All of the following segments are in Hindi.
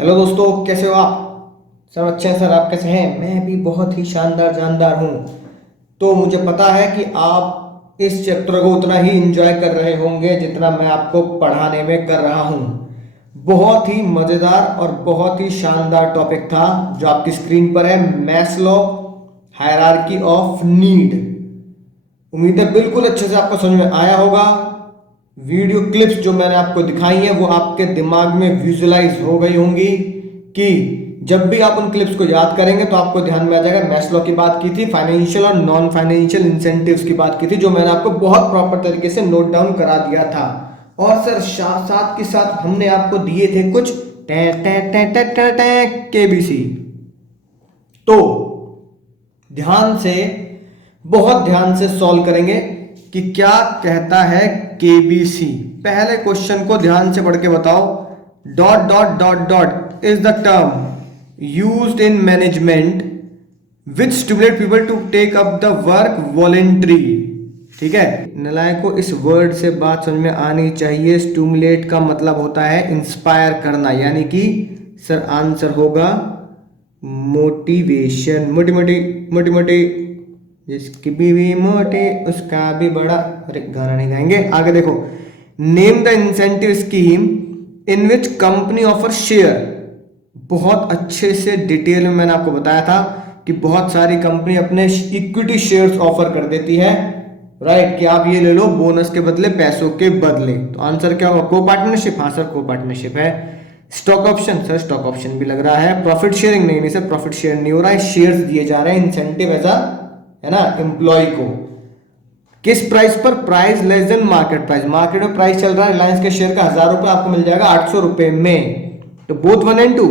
हेलो दोस्तों, कैसे हो आप? सब अच्छे हैं सर। आप कैसे हैं? मैं भी बहुत ही शानदार जानदार हूँ। तो मुझे पता है कि आप इस चैप्टर को उतना ही एंजॉय कर रहे होंगे जितना मैं आपको पढ़ाने में कर रहा हूँ। बहुत ही मज़ेदार और बहुत ही शानदार टॉपिक था जो आपकी स्क्रीन पर है, मैस्लो हायरार्की ऑफ नीड। उम्मीद है बिल्कुल अच्छे से आपको समझ में आया होगा। वीडियो क्लिप्स जो मैंने आपको दिखाई हैं वो आपके दिमाग में विजुलाइज हो गई होंगी कि जब भी आप उन क्लिप्स को याद करेंगे तो आपको ध्यान में आ जाएगा। मैस्लो की बात की थी, फाइनेंशियल और नॉन फाइनेंशियल इंसेंटिव्स की बात की थी, जो मैंने आपको बहुत प्रॉपर तरीके से नोट डाउन करा दिया था। और सर साथ के साथ हमने आपको दिए थे कुछ केबीसी। तो ध्यान से, बहुत ध्यान से सॉल्व करेंगे कि क्या कहता है केबीसी। पहले क्वेश्चन को ध्यान से पढ़ के बताओ। Dot dot dot dot is the term used in management which stimulate people to take up the work voluntary. ठीक है, नलायक को इस वर्ड से बात समझ में आनी चाहिए। स्टिमुलेट का मतलब होता है इंस्पायर करना, यानी कि सर आंसर होगा मोटिवेशन। मोटी मोटी मोटी मोटी, जिसकी बीवी मोटी उसका भी बड़ा। अरे गाना नहीं गाएंगे, आगे देखो। Name the incentive scheme in which company offer share. बहुत अच्छे से डिटेल में मैंने आपको बताया था कि बहुत सारी कंपनी अपने इक्विटी शेयर्स ऑफर कर देती है, राइट, कि आप ये ले लो बोनस के बदले, पैसों के बदले। तो आंसर क्या होगा? को पार्टनरशिप। हाँ सर, को पार्टनरशिप है। Stock option, sir stock option भी लग रहा है। प्रॉफिट शेयरिंग, नहीं नहीं सर, प्रॉफिट शेयर नहीं हो रहा है, शेयर्स दिए जा रहे हैं, इंसेंटिव ऐसा है ना एम्प्लॉय को। किस प्राइस पर? Price less than market price. Market में प्राइस चल रहा है रिलायंस के शेयर का 1000 रुपए, आपको मिल जाएगा 800 रुपए में। तो बोथ 1 and 2।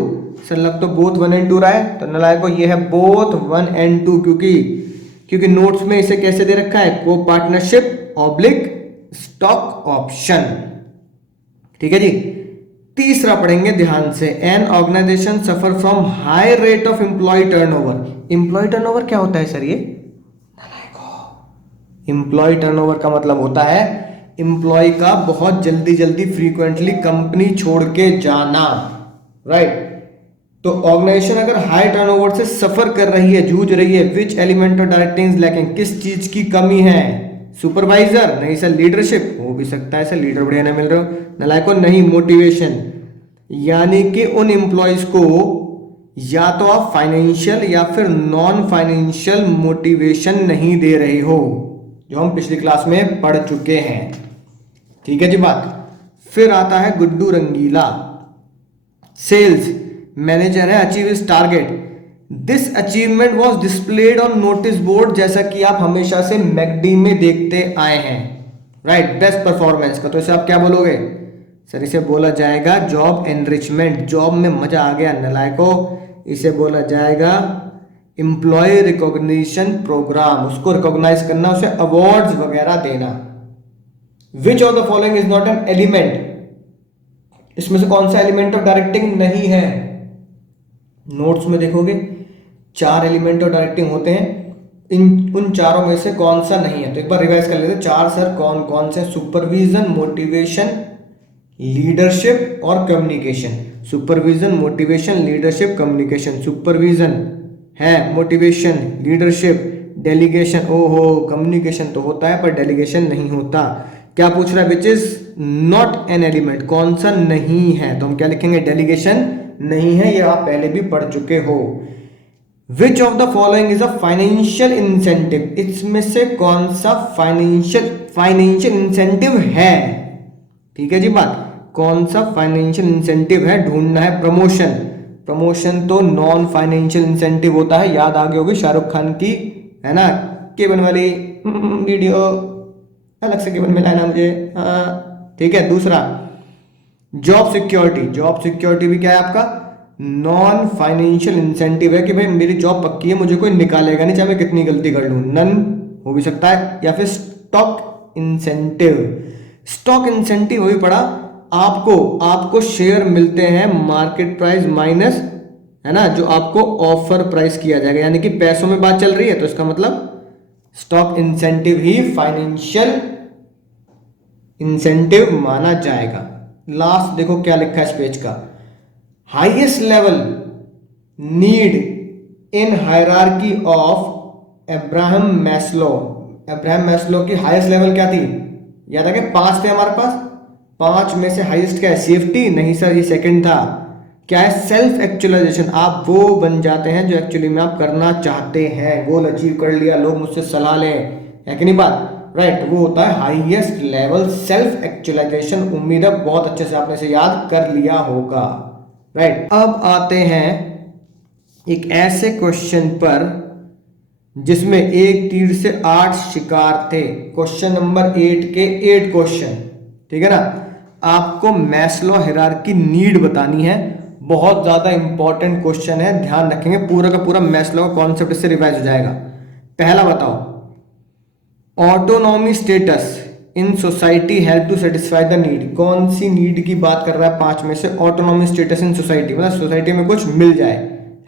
सर लग तो बोथ 1 and 2 रहा है, तो नलायक को ये है बोथ 1 and 2, क्योंकि नोट्स में इसे कैसे दे रखा है? को पार्टनरशिप ऑब्लिक स्टॉक ऑप्शन। ठीक है जी। तीसरा पढ़ेंगे ध्यान से। An organisation suffer from high rate of employ turnover. Employ turnover क्या होता है सर? ये एम्प्लॉय टर्नओवर का मतलब होता है एम्प्लॉय का बहुत जल्दी जल्दी फ्रीक्वेंटली कंपनी छोड़ के जाना, राइट। तो ऑर्गेनाइजेशन अगर हाई टर्नओवर से सफर कर रही है, जूझ रही है, which element of directing is lacking, किस चीज की कमी है? सुपरवाइजर नहीं सर, लीडरशिप हो भी सकता है सर, लीडर बढ़िया ना मिल रहा हो। नलायको नहीं, मोटिवेशन, यानी कि उन एम्प्लॉयज को या तो आप फाइनेंशियल या फिर नॉन फाइनेंशियल मोटिवेशन नहीं दे रहे हो, जो हम पिछली क्लास में पढ़ चुके हैं। ठीक है जी बात। फिर आता है गुड्डू रंगीला। सेल्स मैनेजर है, achieve is target. This achievement was displayed on notice board, जैसा कि आप हमेशा से मैकडी में देखते आए हैं, राइट। बेस्ट परफॉर्मेंस का तो इसे आप क्या बोलोगे? सर इसे बोला जाएगा जॉब एनरिचमेंट। जॉब में मजा आ गया नलायको, इसे बोला जाएगा एम्प्लॉय रिकॉग्निशन प्रोग्राम। उसको रिकॉग्नाइज करना, उसे अवार्ड्स वगैरह देना। Which of the following is not an element, इसमें से कौन सा एलिमेंट ऑफ डायरेक्टिंग नहीं है? नोट्स में देखोगे 4 एलिमेंट ऑफ डायरेक्टिंग होते हैं, उन चारों में से कौन सा नहीं है? तो एक बार रिवाइज कर लेते हैं। 4 सर कौन कौन से? सुपरविजन, मोटिवेशन, लीडरशिप और communication. Supervision, motivation, leadership, communication. Supervision है, मोटिवेशन, लीडरशिप, डेलीगेशन। ओहो, कम्युनिकेशन तो होता है पर डेलीगेशन नहीं होता। क्या पूछ रहा है? Which is not an element, कौन सा नहीं है? तो हम क्या लिखेंगे? डेलीगेशन नहीं है, ये आप पहले भी पढ़ चुके हो। Which of the following is a financial incentive, इसमें से कौन सा फाइनेंशियल इंसेंटिव है? ठीक है जी बात। कौन सा फाइनेंशियल इंसेंटिव है ढूंढना है। प्रमोशन, प्रमोशन तो नॉन फाइनेंशियल इंसेंटिव होता है, याद आ गई होगी शाहरुख खान की, है ना, केबन वाली वीडियो, अलग से केबन मिला है ना मुझे, हाँ ठीक है। दूसरा जॉब सिक्योरिटी। जॉब सिक्योरिटी भी क्या है आपका? नॉन फाइनेंशियल इंसेंटिव है कि भाई मेरी जॉब पक्की है, मुझे कोई निकालेगा नहीं चाहे मैं कितनी गलती कर लूं। नन हो भी सकता है। या फिर स्टॉक इंसेंटिव। स्टॉक इंसेंटिव भी पड़ा, आपको शेयर मिलते हैं मार्केट प्राइस माइनस, है ना, जो आपको ऑफर प्राइस किया जाएगा, यानी कि पैसों में बात चल रही है, तो इसका मतलब स्टॉक इंसेंटिव ही फाइनेंशियल इंसेंटिव माना जाएगा। लास्ट देखो क्या लिखा है इस पेज का। Highest level need in hierarchy of Abraham Maslow. Abraham Maslow की हाईएस्ट लेवल क्या थी? याद है कि 5 थे हमारे पास, 5 में से हाईएस्ट क्या है? सेफ्टी? नहीं सर, ये सेकंड था। क्या है? Self actualisation. आप वो बन जाते हैं जो एक्चुअली में आप करना चाहते हैं, गोल अचीव कर लिया, लोग मुझसे सलाह लें, है कि नहीं बात? राइट, वो होता है हाईएस्ट लेवल सेल्फ एक्चुअलाइजेशन। उम्मीद है बहुत अच्छे से आपने इसे याद कर लिया होगा। राइट, अब आते हैं एक ऐसे क्वेश्चन पर जिसमें एक तीर से 8 शिकार थे। क्वेश्चन नंबर 8 के 8 क्वेश्चन, ठीक है ना। आपको मैस्लो हायरार्की नीड बतानी है। बहुत ज्यादा इंपॉर्टेंट क्वेश्चन है, ध्यान रखेंगे। पूरा का पूरा मैस्लो का कॉन्सेप्ट इससे रिवाइज हो जाएगा। पहला बताओ, autonomy status in society help to satisfy the need. कौन सी नीड की बात कर रहा है 5 में से? ऑटोनॉमी स्टेटस इन सोसाइटी, मतलब सोसाइटी में कुछ मिल जाए,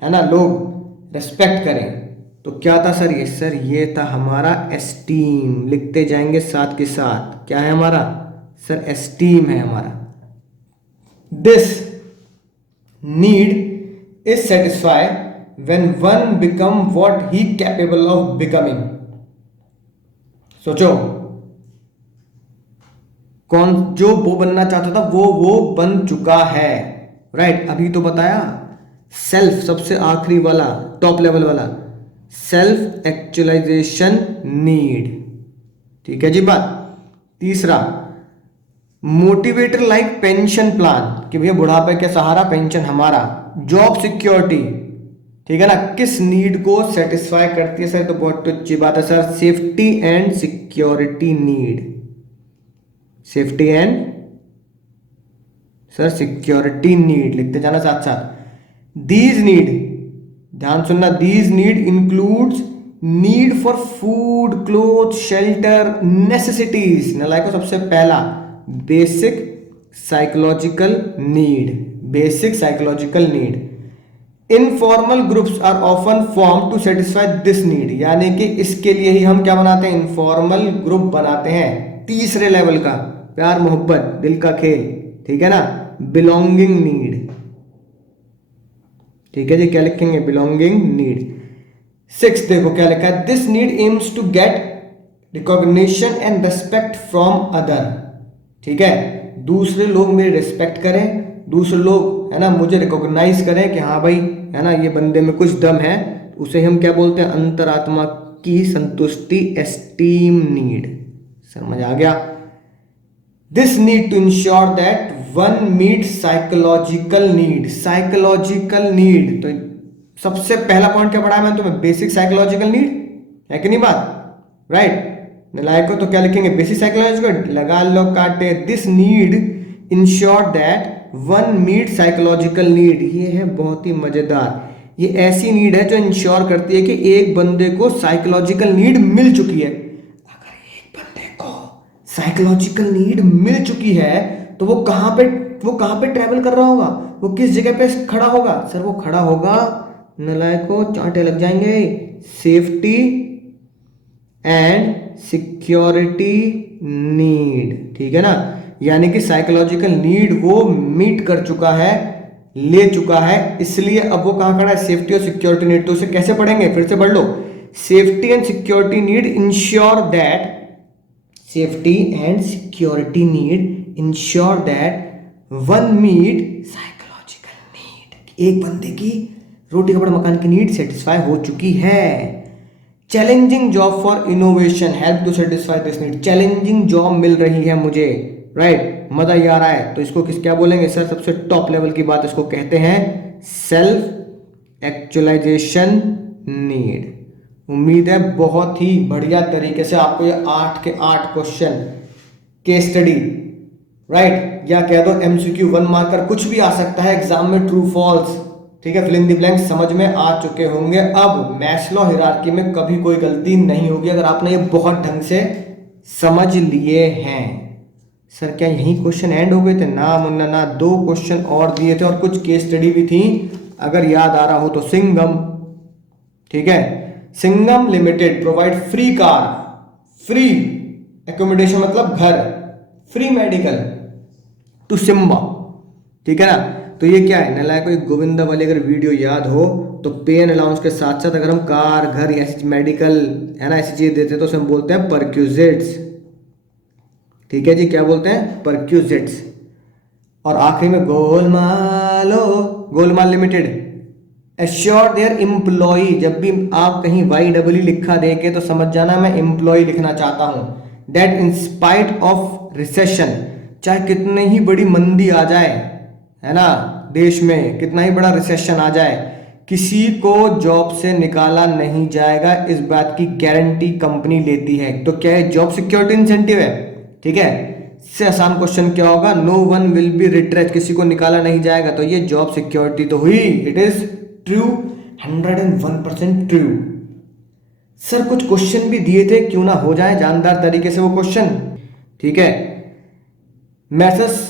है ना, लोग रेस्पेक्ट करें। तो क्या था सर ये? सर ये था हमारा एस्टीम। लिखते जाएंगे साथ के साथ। क्या है हमारा? सर एस्टीम है हमारा। This need is satisfy when one become what he capable of becoming. सोचो, कौन जो वो बनना चाहता था वो बन चुका है। राइट, अभी तो बताया सेल्फ, सबसे आखिरी वाला, टॉप लेवल वाला, सेल्फ एक्चुअलाइजेशन नीड। ठीक है जी बात। तीसरा, मोटिवेटर लाइक पेंशन प्लान, कि भैया बुढ़ापे के सहारा पेंशन हमारा। जॉब सिक्योरिटी, ठीक है ना, किस नीड को सेटिस्फाई करती है सर? तो बहुत अच्छी बात है sir, safety and security need. Safety and sir security need, लिखते जाना साथ साथ। दीज नीड, ध्यान सुनना, these need includes need for food, cloth, shelter, necessities. नलाइको सबसे पहला basic psychological need, basic psychological need. Informal groups are often form to satisfy this need, यानी कि इसके लिए ही हम क्या बनाते हैं? इनफॉर्मल ग्रुप बनाते हैं। तीसरे लेवल का, प्यार मोहब्बत, दिल का खेल, ठीक है ना, बिलोंगिंग नीड। ठीक है जी, क्या लिखेंगे? Belonging need. 6 देखो क्या लिखा है, this need aims to get recognition and respect from other. ठीक है, दूसरे लोग मेरी रिस्पेक्ट करें, दूसरे लोग, है ना, मुझे रिकॉग्नाइज करें कि हाँ भाई, है ना, ये बंदे में कुछ दम है। उसे हम क्या बोलते हैं? अंतरात्मा की संतुष्टि, एस्टीम नीड। समझ आ गया? This need to ensure that one meet psychological need. Psychological need, तो सबसे पहला पॉइंट क्या पढ़ा है मैंने तुम्हें? बेसिक साइकोलॉजिकल नीड, है कि नहीं बात? राइट, नलायको तो क्या लिखेंगे? बेसिक साइकोलॉजिकल, लगा लो काटे। This need ensure that one meet psychological need. ये है बहुत ही मजेदार। ये ऐसी नीड है जो इंश्योर करती है कि एक बंदे को साइकोलॉजिकल नीड मिल चुकी है। अगर एक बंदे को साइकोलॉजिकल नीड मिल चुकी है तो वो कहां पे ट्रैवल कर रहा होगा? वो किस जगह पे खड़ा होगा? सर वो खड़ा होगा, नलायको चांटे लग जाएंगे, सेफ्टी एंड सिक्योरिटी नीड। ठीक है ना, यानी कि साइकोलॉजिकल नीड वो मीट कर चुका है, ले चुका है, इसलिए अब वो कहां खड़ा है? सेफ्टी और सिक्योरिटी नीड। तो उसे कैसे पढ़ेंगे? फिर से पढ़ लो। Safety and security need ensure that, safety and security need ensure that one meet psychological need. एक बंदे की रोटी कपड़ा मकान की नीड सेटिस्फाई हो चुकी है। Challenging job for innovation help to satisfy this need. Challenging job मिल रही है मुझे, राइट, मजा ही आ रहा है, तो इसको क्या बोलेंगे सर? सबसे टॉप लेवल की बात इसको कहते हैं सेल्फ एक्चुअलाइजेशन नीड। उम्मीद है बहुत ही बढ़िया तरीके से आपको ये 8 के 8 क्वेश्चन केस स्टडी, राइट, या कह दो एमसीक्यू 1 मार्कर, कुछ भी आ सकता है एग्जाम में, ट्रू फॉल्स, ठीक है, फिल इन द ब्लैंक, समझ में आ चुके होंगे। अब मैस्लो हायरार्की में कभी कोई गलती नहीं होगी अगर आपने ये बहुत ढंग से समझ लिए हैं। सर क्या यही क्वेश्चन एंड हो गए थे? ना मुन्ना ना, 2 क्वेश्चन और दिए थे और कुछ केस स्टडी भी थी, अगर याद आ रहा हो तो। सिंघम, ठीक है, Singham limited provide free car, free accommodation मतलब घर, फ्री मेडिकल टू सिम्बा, ठीक है ना। तो ये क्या है, नालायक कोई गोविंदा वाली अगर वीडियो याद हो तो पे एंड अलाउंस के साथ साथ अगर हम कार, घर, ऐसी मेडिकल है ना ऐसी चीज देते हैं तो उसे हम बोलते हैं परक्यूजिट्स। ठीक है जी, क्या बोलते हैं, परक्यूजिट्स। और आखिरी में गोलमालो, Golmaal Limited assure their employ. जब भी आप कहीं YEE लिखा देंगे तो समझ जाना मैं एम्प्लॉय लिखना चाहता हूं। That in spite of recession, चाहे कितनी ही बड़ी मंदी आ जाए है ना, देश में कितना ही बड़ा रिसेशन आ जाए, किसी को जॉब से निकाला नहीं जाएगा, इस बात की गारंटी कंपनी लेती है। तो क्या है, जॉब सिक्योरिटी इंसेंटिव है। ठीक है, इससे आसान क्वेश्चन क्या होगा, नो वन विल बी रिट्रेच, किसी को निकाला नहीं जाएगा, तो ये जॉब सिक्योरिटी तो हुई। It is true, 101% true. Sir कुछ क्वेश्चन भी दिए थे, क्यों ना हो जाए जानदार तरीके से वो क्वेश्चन। ठीक है, मैसेस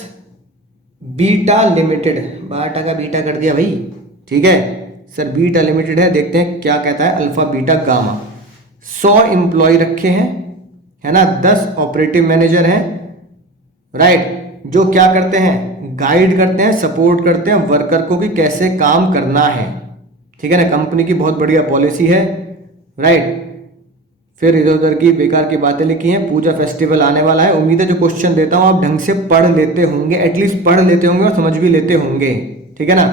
बीटा लिमिटेड, बाटा का बीटा कर दिया भाई। ठीक है सर, बीटा लिमिटेड है, देखते हैं क्या कहता है, अल्फा बीटा गामा। 100 एम्प्लॉय रखे हैं है ना, 10 ऑपरेटिव मैनेजर हैं, राइट, जो क्या करते हैं, गाइड करते हैं, सपोर्ट करते हैं वर्कर को कि कैसे काम करना है। ठीक है ना, कंपनी की बहुत बढ़िया पॉलिसी है, राइट। फिर इधर उधर की बेकार की बातें लिखी हैं, पूजा फेस्टिवल आने वाला है, उम्मीद है जो क्वेश्चन देता हूं आप ढंग से पढ़ लेते होंगे, एटलीस्ट पढ़ लेते होंगे और समझ भी लेते होंगे। ठीक है ना,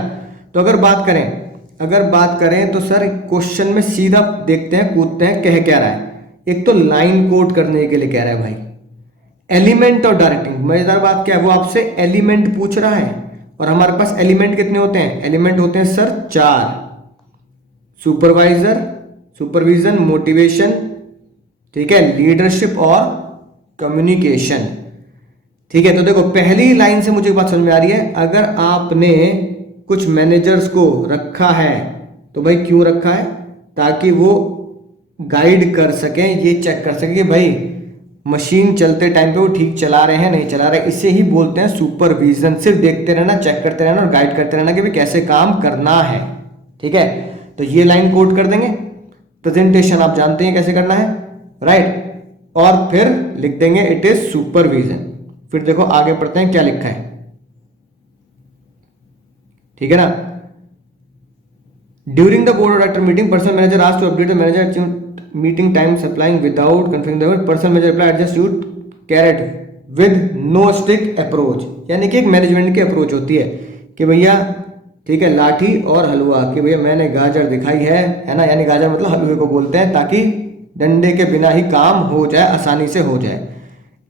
तो अगर बात करें तो सर क्वेश्चन में सीधा देखते हैं, कूदते हैं, कह क्या रहा है। एक तो लाइन कोट करने के लिए कह रहा है भाई, एलिमेंट और डायरेक्टिंग। मजेदार बात क्या है, वो आपसे एलिमेंट पूछ रहा है, और हमारे पास एलिमेंट कितने होते हैं, एलिमेंट होते हैं सर 4, सुपरवाइजर, सुपरविजन, मोटिवेशन, ठीक है, लीडरशिप और कम्युनिकेशन। ठीक है, तो देखो पहली लाइन से मुझे एक बात समझ में आ रही है, अगर आपने कुछ मैनेजर्स को रखा है तो भाई क्यों रखा है, ताकि वो गाइड कर सकें, ये चेक कर सकें कि भाई मशीन चलते टाइम पे वो ठीक चला रहे हैं नहीं चला रहे, इसे ही बोलते हैं सुपरविजन। सिर्फ देखते रहना, चेक करते रहना और गाइड करते रहना कि भाई कैसे काम करना है। ठीक है, तो ये लाइन कोट कर देंगे। प्रेजेंटेशन आप जानते हैं कैसे करना है, राइट, और फिर लिख देंगे इट इज सुपरविजन। फिर देखो आगे पढ़ते हैं क्या लिखा है। ठीक है ना, during the board of director meeting personal manager asked to update the manager achieve meeting time supplying without confirming the word, personal manager reply adjust you carat with no strict approach. यानी कि एक मैनेजमेंट की अप्रोच होती है कि भैया ठीक है, लाठी और हलवा, कि भैया मैंने गाजर दिखाई है ना, यानी गाजर मतलब हलवे को बोलते हैं, ताकि डंडे के बिना ही काम हो जाए, आसानी से हो जाए।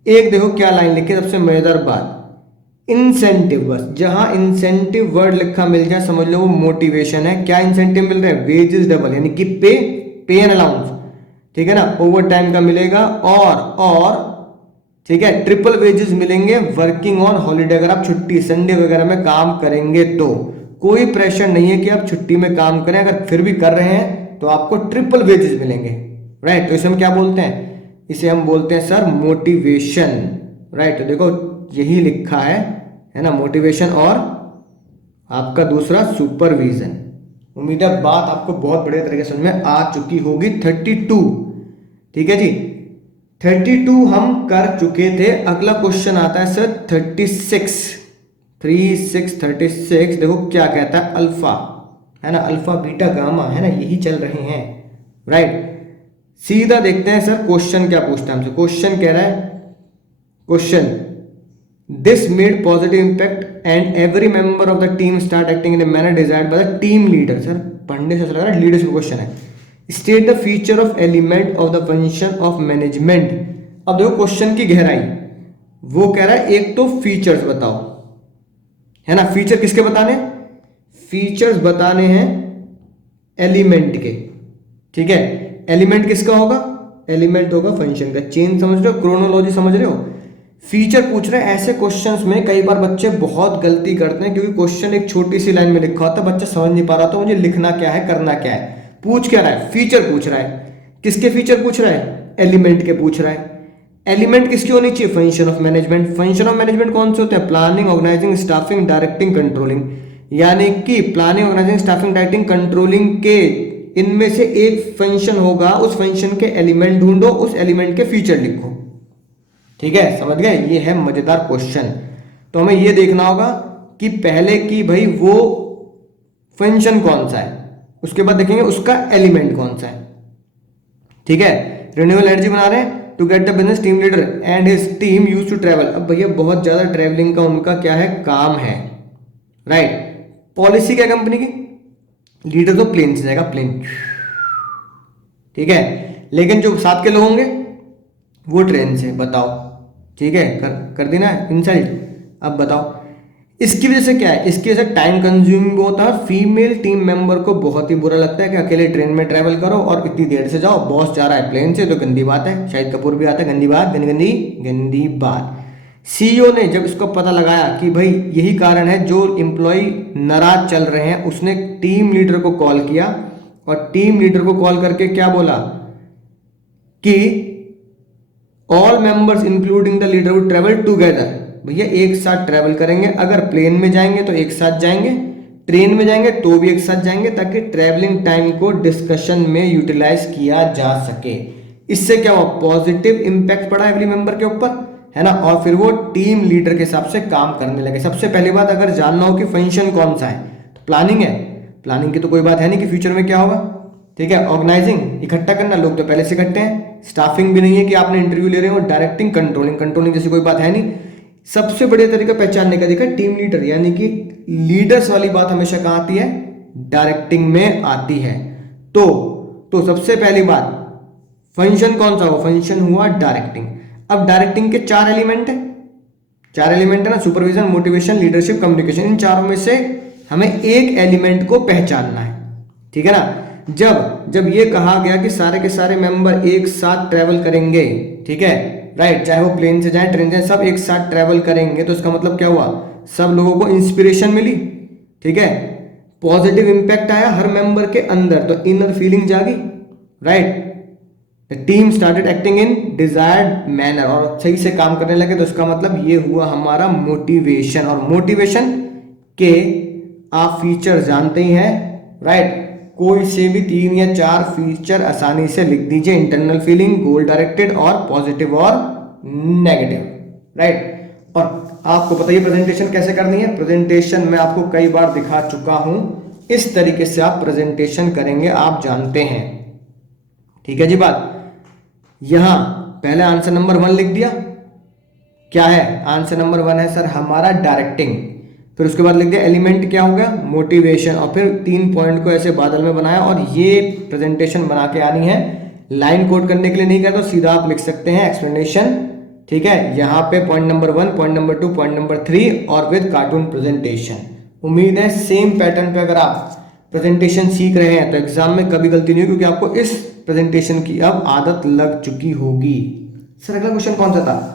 एक देखो क्या लाइन लिखी है, सबसे मजेदार बात, इंसेंटिव। बस जहां इंसेंटिव वर्ड लिखा मिल जाए समझ लो वो मोटिवेशन है। क्या इंसेंटिव मिल रहे हैं, वेजेस डबल, यानी कि पे एंड अलाउंस। ठीक है ना, ओवर टाइम का मिलेगा, और ठीक है ट्रिपल वेजेस मिलेंगे वर्किंग ऑन हॉलीडे, अगर आप छुट्टी संडे वगैरह में काम करेंगे तो कोई प्रेशर नहीं है कि आप छुट्टी में काम करें, अगर फिर भी कर रहे हैं तो आपको ट्रिपल वेजेस मिलेंगे, राइट। तो इसे हम क्या बोलते हैं, इसे हम बोलते हैं सर मोटिवेशन, राइट। तो देखो यही लिखा है ना, मोटिवेशन और आपका दूसरा सुपरविजन। उम्मीद है बात आपको बहुत बढ़िया तरीके से समझ में आ चुकी होगी। 32, ठीक है जी, 32 हम कर चुके थे। अगला क्वेश्चन आता है सर 36, 36 देखो क्या कहता है, अल्फा है ना, अल्फा बीटा गामा है ना, यही चल रहे हैं, राइट। सीधा देखते हैं सर क्वेश्चन क्या पूछता है हमसे। क्वेश्चन कह रहा है, question this made positive impact and every member of the team start acting in a manner desired by the team leader. Sir पढ़ने से लग रहा है लीडरशिप क्वेश्चन है। State the feature of element of the function of management. अब देखो क्वेश्चन की गहराई, वो कह रहा है एक तो फीचर्स बताओ, है ना, फीचर किसके बताने, फीचर्स बताने हैं एलिमेंट के। ठीक है, एलिमेंट किसका होगा, एलिमेंट होगा फंक्शन का। चेन समझ रहे हो, क्रोनोलॉजी समझ रहे हो। फीचर पूछ रहे हैं। ऐसे क्वेश्चंस में कई बार बच्चे बहुत गलती करते हैं, क्योंकि क्वेश्चन एक छोटी सी लाइन में लिखा होता है, बच्चा समझ नहीं पा रहा तो मुझे लिखना क्या है, करना क्या है। पूछ क्या रहा है, फीचर पूछ रहा है। किसके फीचर पूछ रहा है, एलिमेंट के पूछ रहा है। एलिमेंट किसकी होनी चाहिए, function of management. Function of management कौन से होते हैं, planning, organising, staffing, directing, controlling. यानी कि planning, organising, staffing, directing, controlling के इनमें से एक फंक्शन होगा, उस फंक्शन के एलिमेंट ढूंढो, उस एलिमेंट के फीचर लिखो। ठीक है, समझ गए, ये है मजेदार क्वेश्चन। तो हमें ये देखना होगा कि पहले की भाई वो फंक्शन कौन सा है, उसके बाद देखेंगे उसका एलिमेंट कौन सा है। ठीक है, रिन्यूएबल एनर्जी बना रहे हैं to get the business team leader and his team use to travel. अब भैया बहुत ज्यादा ट्रेवलिंग का उनका क्या है, काम है, राइट। पॉलिसी क्या कंपनी की, लीडर तो प्लेन से जाएगा, प्लेन, ठीक है, लेकिन जो साथ के लोग होंगे वो ट्रेन से। बताओ, ठीक है, कर दी ना इंसल्ट। अब बताओ इसकी वजह से क्या है, इसकी वजह से टाइम कंज्यूमिंग बहुत है। फीमेल टीम मेंबर को बहुत ही बुरा लगता है कि अकेले ट्रेन में ट्रेवल करो और इतनी देर से जाओ, बॉस जा रहा है प्लेन से, तो गंदी बात है। शाहिद कपूर भी आता है, गंदी बात, गंदी गंदी गंदी बात। सीईओ ने जब इसको पता लगाया कि भाई यही कारण है जो एम्प्लॉय नाराज चल रहे हैं, उसने टीम लीडर को कॉल किया और टीम लीडर को कॉल करके क्या बोला कि all members including the leader would travel together. भैया एक साथ ट्रेवल करेंगे, अगर प्लेन में जाएंगे तो एक साथ जाएंगे, ट्रेन में जाएंगे तो भी एक साथ जाएंगे, ताकि ट्रेवलिंग टाइम को डिस्कशन में यूटिलाइज किया जा सके। इससे क्या हुआ, पॉजिटिव इंपैक्ट पड़ा एवरी मेंबर के ऊपर, है ना। और फिर वो टीम लीडर के हिसाब से काम करने लगे। सबसे पहली बात, अगर जानना हो कि फंक्शन कौन सा है तो प्लानिंग है। प्लानिंग की तो कोई बात है नहीं कि फ्यूचर में क्या होगा, ठीक है। ऑर्गेनाइजिंग, इकट्ठा करना, लोग तो पहले से इकट्ठे हैं। स्टाफिंग भी नहीं है कि आपने इंटरव्यू ले रहे हो। डायरेक्टिंग, कंट्रोलिंग, कंट्रोलिंग जैसी कोई बात है नहीं। सबसे बढ़िया तरीका पहचानने का देखा, टीम लीडर, यानी कि लीडर्स वाली बात हमेशा कहां आती है, डायरेक्टिंग में आती है। तो सबसे पहली बात, फंक्शन कौन सा हो, फंक्शन हुआ डायरेक्टिंग। अब डायरेक्टिंग के चार एलिमेंट है ना, सुपरविजन, मोटिवेशन, लीडरशिप, कम्युनिकेशन। इन चारों में से हमें एक एलिमेंट को पहचानना है, ठीक है ना। जब ये कहा गया कि सारे के सारे मेंबर एक साथ ट्रेवल करेंगे, ठीक है, राइट, चाहे वो प्लेन से जाए, ट्रेन से, सब एक साथ ट्रेवल करेंगे, तो इसका मतलब क्या हुआ, सब लोगों को इंस्पिरेशन मिली, ठीक है, पॉजिटिव इंपैक्ट आया हर मेंबर के अंदर, तो इनर फीलिंग जागी, right. The team started acting in desired manner, और सही से काम करने लगे, तो इसका मतलब ये हुआ हमारा मोटिवेशन। और मोटिवेशन के आप फीचर जानते ही हैं, राइट। कोई से भी 3 या 4 फीचर आसानी से लिख दीजिए, इंटरनल फीलिंग, गोल डायरेक्टेड और पॉजिटिव और नेगेटिव, राइट। और आपको पता है प्रेजेंटेशन कैसे करनी है। प्रेजेंटेशन मैं आपको कई बार दिखा चुका हूं, इस तरीके से आप प्रेजेंटेशन करेंगे, आप जानते हैं, ठीक है जी। बात यहां पहले आंसर नंबर 1 लिख दिया, क्या है आंसर नंबर 1 है सर हमारा डायरेक्टिंग। फिर उसके बाद लिख दिया एलिमेंट क्या हो गया, मोटिवेशन, और फिर 3 पॉइंट को ऐसे बादल में बनाया। और ये प्रेजेंटेशन बना के आनी है, लाइन कोड करने के लिए नहीं कहता, तो सीधा आप लिख सकते हैं एक्सप्लेनेशन, ठीक है। यहाँ पे point number 1, point number 2, point number 3 और विद कार्टून प्रेजेंटेशन। उम्मीद है सेम पैटर्न पे अगर आप प्रेजेंटेशन सीख रहे हैं तो एग्जाम में कभी गलती नहीं होगी, क्योंकि आपको इस प्रेजेंटेशन की अब आदत लग चुकी होगी। सर अगला क्वेश्चन कौन सा था,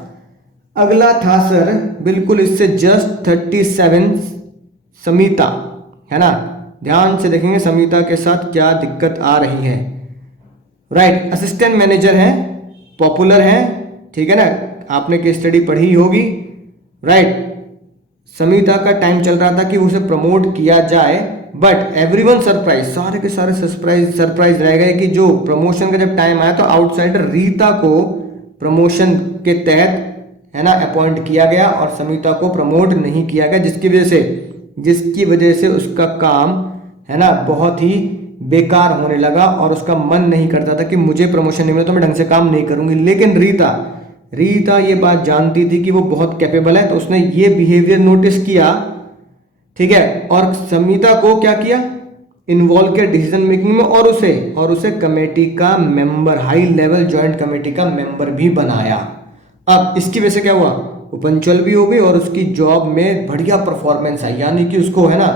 अगला था सर बिल्कुल इससे जस्ट 37 समीता, है ना। ध्यान से देखेंगे समीता के साथ क्या दिक्कत आ रही है, राइट। असिस्टेंट मैनेजर है, पॉपुलर है, ठीक है ना, आपने केस स्टडी पढ़ी होगी, राइट। समीता का टाइम चल रहा था कि उसे प्रमोट किया जाए, बट एवरीवन सरप्राइज, सारे के सारे सरप्राइज रह गए कि जो प्रमोशन का जब टाइम आया तो आउटसाइडर रीता को प्रमोशन के तहत, है ना, अपॉइंट किया गया और समीता को प्रमोट नहीं किया गया, जिसकी वजह से उसका काम, है ना, बहुत ही बेकार होने लगा और उसका मन नहीं करता था कि मुझे प्रमोशन नहीं मिला तो मैं ढंग से काम नहीं करूंगी। लेकिन रीता ये बात जानती थी कि वो बहुत कैपेबल है, तो उसने ये बिहेवियर नोटिस किया, ठीक है, और समीता को क्या किया, इन्वॉल्व किया डिसीजन मेकिंग में, और उसे कमेटी का member, high level joint committee का मेंबर भी बनाया। अब इसकी वजह से क्या हुआ, वो पंचुअल भी हो गई और उसकी जॉब में बढ़िया परफॉर्मेंस आई, यानी कि उसको, है ना,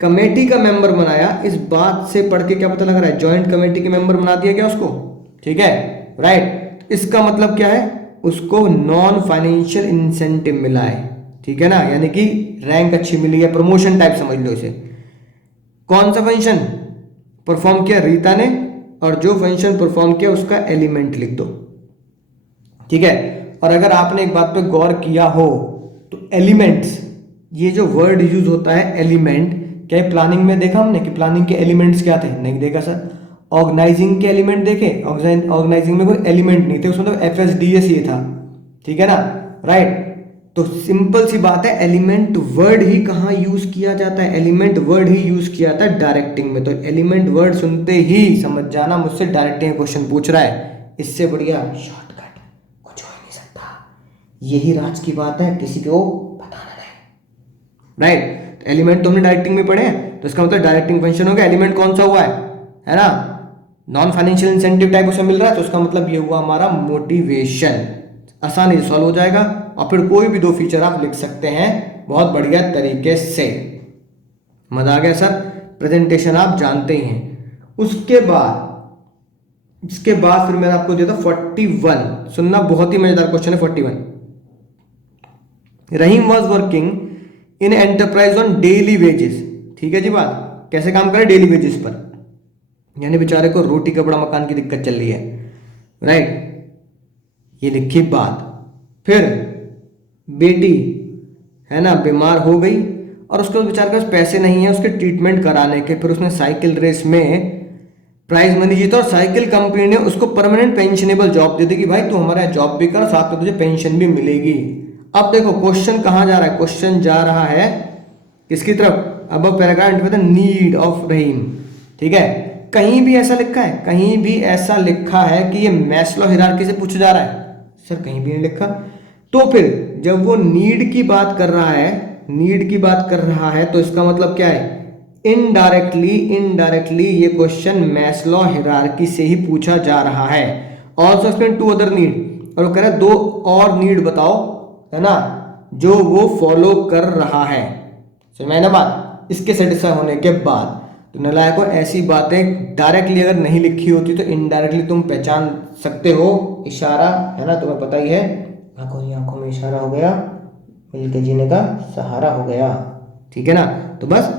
कमेटी का मेंबर बनाया। इस बात से पढ़ के क्या पता लग रहा है, ज्वाइंट कमेटी के मेंबर बना दिया क्या उसको, ठीक है, राइट। इसका मतलब क्या है, उसको नॉन फाइनेंशियल इंसेंटिव मिला है, ठीक है ना, यानी कि रैंक अच्छी मिली है, प्रमोशन टाइप समझ लो इसे। कौन सा फंक्शन परफॉर्म किया रीता ने, और जो फंक्शन परफॉर्म किया उसका एलिमेंट लिख दो, ठीक है। और अगर आपने एक बात पे गौर किया हो तो एलिमेंट्स, ये जो वर्ड यूज होता है एलिमेंट, क्या प्लानिंग में देखा हमने कि प्लानिंग के एलिमेंट्स क्या थे, नहीं देखा सर। ऑर्गेनाइजिंग के एलिमेंट देखे, ऑर्गेनाइजिंग में कोई एलिमेंट नहीं थे, उसमें तो FSDS ये था, ठीक है ना, राइट। तो सिंपल सी बात है, एलिमेंट वर्ड ही कहाँ यूज किया जाता है, एलिमेंट वर्ड ही यूज किया जाता है डायरेक्टिंग में। तो एलिमेंट वर्ड सुनते ही समझ जाना मुझसे डायरेक्टिंग क्वेश्चन पूछ रहा है, इससे बढ़िया शॉर्टकट कुछ हो ही नहीं सकता। यही राज की बात है, किसी को बताना नहीं, राइट। एलिमेंट तो हमने डायरेक्टिंग में पढ़े हैं, तो इसका मतलब डायरेक्टिंग फंक्शन हो गया। एलिमेंट कौन सा हुआ है ना, नॉन फाइनेंशियल इंसेंटिव टाइप उसे मिल रहा है, तो उसका मतलब ये हुआ हमारा मोटिवेशन। आसानी से सॉल्व हो जाएगा, और फिर कोई भी 2 फीचर आप लिख सकते हैं बहुत बढ़िया तरीके से। मजा आ गया सर, प्रेजेंटेशन आप जानते ही हैं। इसके बाद फिर मैंने आपको दिया था 41, सुनना, बहुत ही मजेदार क्वेश्चन है 41। Rahim was working in enterprise on daily wages. ठीक है जी, बात कैसे काम करे, डेली वेजेस पर, यानी बेचारे को रोटी कपड़ा मकान की दिक्कत चल रही है, राइट। ये लिखी बात। फिर बेटी है ना बीमार हो गई, और उसके बेचारे के पास पैसे नहीं है उसके ट्रीटमेंट कराने के। फिर उसने साइकिल रेस में प्राइज मनी जीता, और साइकिल कंपनी ने उसको परमानेंट पेंशनेबल जॉब दे दी कि भाई तू हमारा जॉब भी कर, साथ में तुझे पेंशन भी मिलेगी। अब देखो क्वेश्चन कहां जा रहा है, क्वेश्चन जा रहा है किसकी तरफ, अब paragraph with the need of Rahim. ठीक है, कहीं भी ऐसा लिखा है, कहीं भी ऐसा लिखा है कि ये मैस्लो हायरार्की से पूछा जा रहा है, सर कहीं भी नहीं लिखा। तो फिर जब वो नीड की बात कर रहा है, नीड की बात कर रहा है, तो इसका मतलब क्या है, इनडायरेक्टली ये क्वेश्चन मैस्लो हायरार्की से ही पूछा जा रहा है। ऑल्सो एक्सप्लेन 2 अदर नीड, और वो कह रहा है 2 और नीड बताओ, है ना, जो वो फॉलो कर रहा है। समझ में ना बात, इसके सेटिस्फाई होने के बाद। तो नालायकों, ऐसी बातें डायरेक्टली अगर नहीं लिखी होती तो इनडायरेक्टली तुम पहचान सकते हो। इशारा है ना, तुम्हें पता ही है, आंखों ही आंखों में इशारा हो गया, मिलके जीने का सहारा हो गया। ठीक है ना, तो बस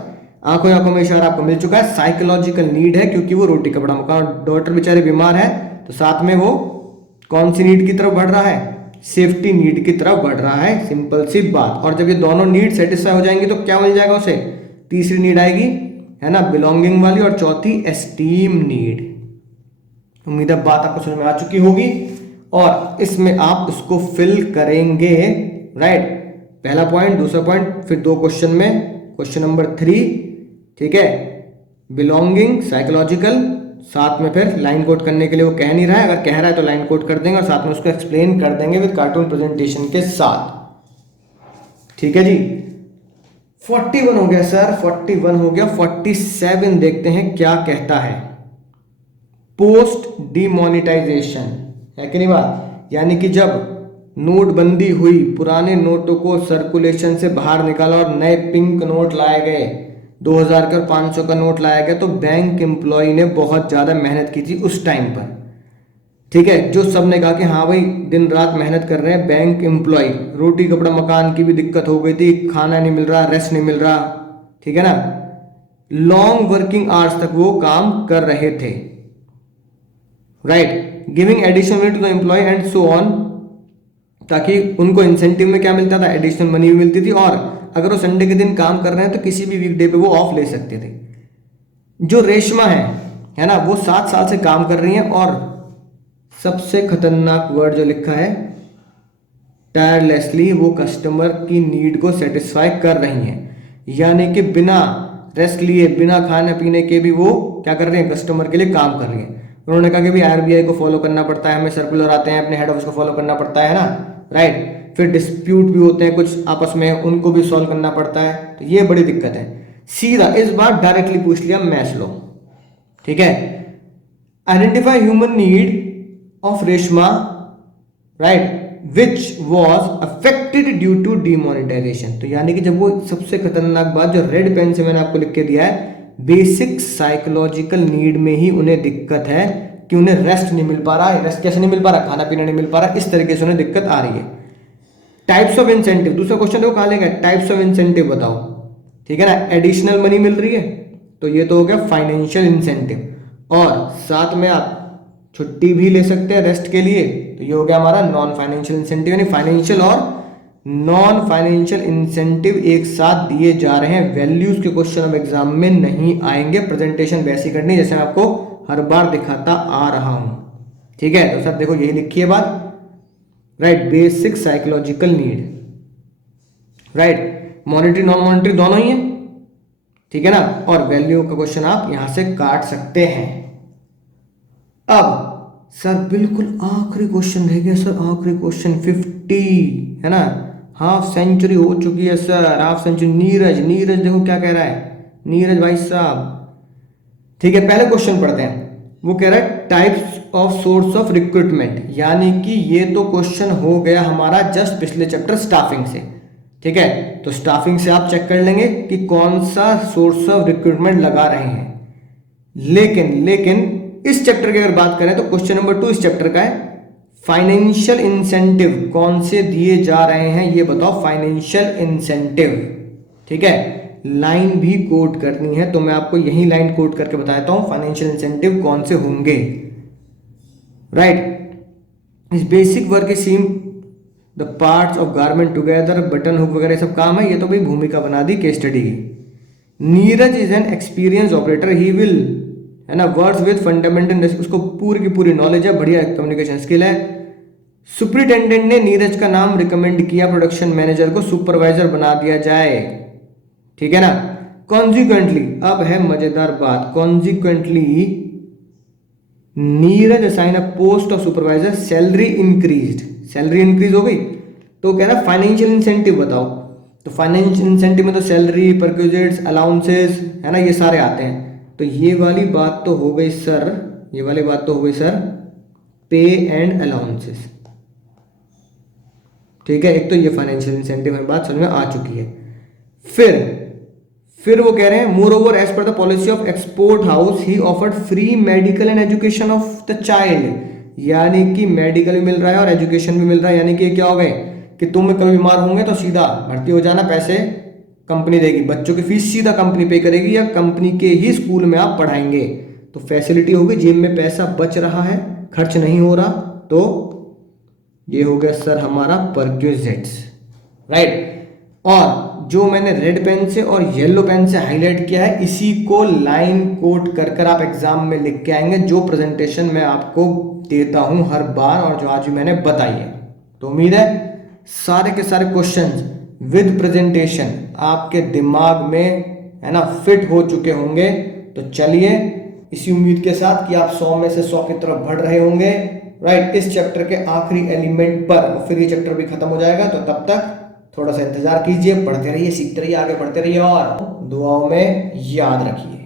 आंखों ही आंखों में इशारा आपको मिल चुका है। साइकोलॉजिकल नीड है, क्योंकि वो रोटी कपड़ा मकान, डॉटर बेचारे बीमार है, तो साथ में वो कौन सी नीड की तरफ बढ़ रहा है, सेफ्टी नीड की तरफ बढ़ रहा है, सिंपल सी बात। और जब ये दोनों नीड सेटिस्फाई हो जाएंगी तो क्या मिल जाएगा उसे, तीसरी नीड आएगी, है ना, बिलोंगिंग वाली, और चौथी एस्टीम नीड। उम्मीद है बात आपको समझ में आ चुकी होगी, और इसमें आप उसको फिल करेंगे, राइट। पहला पॉइंट, दूसरा पॉइंट, फिर 2 क्वेश्चन में, क्वेश्चन नंबर 3, ठीक है, बिलोंगिंग, साइकोलॉजिकल, साथ में फिर लाइन कोड करने के लिए वो कह नहीं रहा है, अगर कह रहा है तो लाइन कोड कर देंगे, और साथ में उसको एक्सप्लेन कर देंगे विद कार्टून प्रेजेंटेशन के साथ। ठीक है जी, 41 हो गया सर, 41 हो गया। 47 देखते हैं क्या कहता है। पोस्ट डिमोनेटाइजेशन, है कि नहीं बात, यानी कि जब नोटबंदी हुई, पुराने नोटों को सर्कुलेशन से बाहर निकाला और नए पिंक नोट लाए गए, 2000 का और 500 का नोट लाया गया, तो बैंक एम्प्लॉय ने बहुत ज़्यादा मेहनत की थी उस टाइम पर। ठीक है, जो सब ने कहा कि हाँ भाई दिन रात मेहनत कर रहे हैं बैंक एम्प्लॉय, रोटी कपड़ा मकान की भी दिक्कत हो गई थी, खाना नहीं मिल रहा, रेस्ट नहीं मिल रहा, ठीक है ना, लॉन्ग वर्किंग आवर्स तक वो काम कर रहे थे, right, giving additional to the employ and so on, ताकि उनको इंसेंटिव में क्या मिलता था, एडिशनल मनी भी मिलती थी, और अगर वो संडे के दिन काम कर रहे हैं तो किसी भी वीकडे पे वो ऑफ ले सकते थे। जो रेशमा है ना, वो 7 साल से काम कर रही हैं, और सबसे खतरनाक वर्ड जो लिखा है, टायरलेसली वो कस्टमर की नीड को सेटिस्फाई कर रही हैं, यानी कि बिना रेस्ट लिए, बिना खाने पीने के भी वो क्या कर रहे हैं, कस्टमर के लिए काम कर रही हैं। उन्होंने कहा कि भी आरबीआई को फॉलो करना पड़ता है, हमें सर्कुलर आते हैं, अपने हेड ऑफिस को फॉलो करना पड़ता है ना, राइट। फिर डिस्प्यूट भी होते हैं कुछ आपस में, उनको भी सॉल्व करना पड़ता है, तो ये बड़ी दिक्कत है। सीधा इस बार डायरेक्टली पूछ लिया मैस्लो, ठीक है। Identify human need of Reshma, right, which was affected due to demonetisation. तो यानी कि जब वो सबसे खतरनाक बात जो रेड पेन से मैंने आपको लिख के दिया है, बेसिक साइकोलॉजिकल नीड में ही उन्हें दिक्कत है कि उन्हें रेस्ट नहीं मिल पा रहा है। रेस्ट कैसे नहीं मिल पा रहा, खाना पीना नहीं मिल पा रहा, इस तरीके से उन्हें दिक्कत आ रही है। टाइप्स ऑफ इंसेंटिव, दूसरा क्वेश्चन देखो कहां लेंगे, टाइप्स ऑफ इंसेंटिव बताओ, ठीक है ना। एडिशनल मनी मिल रही है तो ये तो हो गया फाइनेंशियल इंसेंटिव, और साथ में आप छुट्टी भी ले सकते हैं रेस्ट के लिए, तो ये हो गया हमारा नॉन फाइनेंशियल इंसेंटिव। यानी फाइनेंशियल और नॉन फाइनेंशियल इंसेंटिव एक साथ दिए जा रहे हैं। वैल्यूज के क्वेश्चन अब एग्जाम में नहीं आएंगे, प्रेजेंटेशन वैसी करनी जैसे मैं आपको हर बार दिखाता आ रहा हूं, ठीक है। तो सर देखो यही लिखी है बात, right, basic psychological need, right. Monetary non monetary दोनों ही है, ठीक है ना। और वैल्यू का क्वेश्चन आप यहां से काट सकते हैं। अब सर बिल्कुल आखिरी क्वेश्चन रह गया सर, आखिरी क्वेश्चन 50 है ना, हाफ सेंचुरी हो चुकी है sir, half century. Neeraj, Neeraj देखो क्या कह रहा है, नीरज भाई साहब, ठीक है। पहले क्वेश्चन पढ़ते हैं। वो कह रहा है types of source of recruitment, यानी कि ये तो क्वेश्चन हो गया हमारा जस्ट पिछले चैप्टर स्टाफिंग से, ठीक है। तो स्टाफिंग से आप चेक कर लेंगे कि कौन सा सोर्स ऑफ रिक्रूटमेंट लगा रहे हैं। लेकिन इस चैप्टर की अगर बात करें तो क्वेश्चन नंबर 2 इस चैप्टर का है, फाइनेंशियल इंसेंटिव कौन से दिए जा रहे हैं ये बताओ, फाइनेंशियल इंसेंटिव, ठीक है। लाइन भी कोट करनी है तो मैं आपको यही लाइन कोट करके बताता हूं, फाइनेंशियल इंसेंटिव कौन से होंगे, राइट। इस basic work is seem the parts of garment together, button hook वगैरह सब काम है, ये तो भाई भूमिका बना दी केस स्टडी की। Neeraj is an experience operator, he will, है ना, वर्ड्स विद फंडामेंटल, उसको पूरी की पूरी नॉलेज है, बढ़िया कम्युनिकेशन स्किल है। सुपरिटेंडेंट ने नीरज का नाम रिकमेंड किया प्रोडक्शन मैनेजर को सुपरवाइजर बना दिया जाए, ठीक है ना। कॉन्सिक्वेंटली, अब है मजेदार बात, consequently Neeraj assign a post of supervisor, salary increased, salary increase हो गई। तो कह रहा फाइनेंशियल इंसेंटिव बताओ, तो फाइनेंशियल इंसेंटिव में तो सैलरी, परक्विजिट्स, अलाउंसेस, है ना, ये सारे आते हैं। तो ये वाली बात तो हो गई सर, ये वाली बात तो हो गई सर पे एंड अलाउंसेस, ठीक है। एक तो ये फाइनेंशियल इंसेंटिव में बात समझ में आ चुकी है। फिर वो कह रहे हैं moreover as per the policy of export house he offered free medical and education of the child, यानी कि मेडिकल भी मिल रहा है और एजुकेशन भी मिल रहा है, यानी कि क्या हो गए कि तुम कभी बीमार होंगे तो सीधा भर्ती हो जाना, पैसे कंपनी देगी, बच्चों की फीस सीधा कंपनी पे करेगी या कंपनी के ही स्कूल में आप पढ़ाएंगे, तो फैसिलिटी होगी, जेब में पैसा बच रहा है, खर्च नहीं हो रहा। तो ये हो गया सर हमारा परक्विजिट्स, राइट। और जो मैंने रेड पेन से और येलो पेन से हाईलाइट किया है, इसी को लाइन कोट कर कर आप एग्जाम में लिख के आएंगे, जो प्रेजेंटेशन मैं आपको देता हूं हर बार और जो आज भी मैंने बताई है। तो उम्मीद है सारे के सारे क्वेश्चंस विद प्रेजेंटेशन आपके दिमाग में, है ना, फिट हो चुके होंगे। तो चलिए इसी उम्मीद के साथ कि आप 100 में से 100 की तरफ बढ़ रहे होंगे, राइट, इस चैप्टर के आखिरी एलिमेंट पर, और फिर ये चैप्टर भी खत्म हो जाएगा। तो तब तक थोड़ा सा इंतजार कीजिए, पढ़ते रहिए, सीखते रहिए, आगे बढ़ते रहिए और दुआओं में याद रखिए।